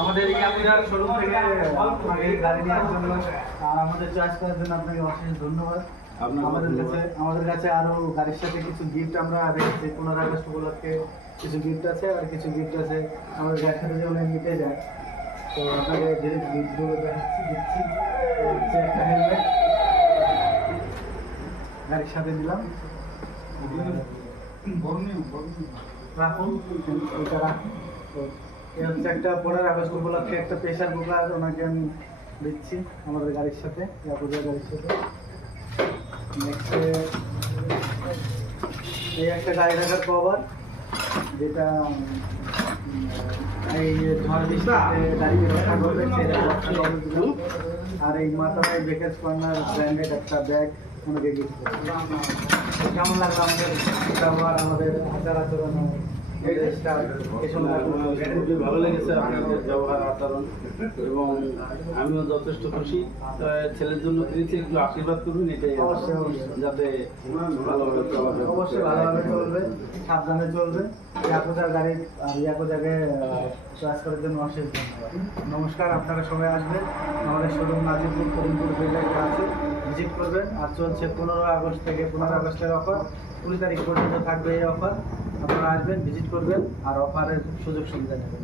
আমাদের ইয়াকুজার শোরুম থেকে গাড়ি নেওয়ার জন্য আর আমাদের চয়েস করার জন্য আপনাকে অশেষ ধন্যবাদ। আমাদের কাছে আরো গাড়ির সাথে কিছু গিফট আমরা রেখেছি। 15 আগস্ট উপলক্ষে কিছু গিফট আছে, আর কিছু গিফট আছে আমাদের গাড়ির সাথে যেমন নিতে যায়। তো আপনাকে যে গিফটগুলো দিচ্ছি হচ্ছে একটা হেলমেট গাড়ির সাথে দিলাম, রাখুন ওইটা রাখুন। তো এই হচ্ছে একটা 15 আগস্ট উপলক্ষে একটা প্রেশার কুকার ওনাকে আমি দিচ্ছি আমাদের গাড়ির সাথে, ইয়াকুজার গাড়ির সাথে। নেক্সটে এই একটা গাড়ি রাখার কভার, যেটা এই ঝড় বৃষ্টিতে দাঁড়িয়ে রক্ষা করবে, সেটা রক্ষা কভার দিলাম। আর এই মাথায় বেকার্স কর্নার ব্র্যান্ডেড একটা ব্যাগ ওনাকে গিফট করবো। কেমন লাগলো আমাদের ব্যবহার, আমাদের আচার আচরণ? খুবই ভালো লেগেছে আপনাদের ব্যবহার আচরণ, এবং আমিও যথেষ্ট খুশি। ছেলের জন্য কিনেছি, একটু আশীর্বাদ করুন, এটাই অবশ্যই যাতে ভালোভাবে চলাবে। অবশ্যই ভালোভাবে চলবে, সাবধানে চলবে। ইয়াকুজার গাড়ি আর ইয়াকুজাকে চয়েস করার জন্য অশেষ ধন্যবাদ। নমস্কার, আপনারা সবাই আসবেন আমাদের শোরুম নাজিরপুর করিমপুর বিল্ডারটা আছে, ভিজিট করবেন। আর চলছে 15 আগস্ট থেকে 15 আগস্টের অফার 20 তারিখ পর্যন্ত থাকবে এই অফার। আপনারা আসবেন, ভিজিট করবেন আর অফারের সুযোগ সুবিধা নেবেন।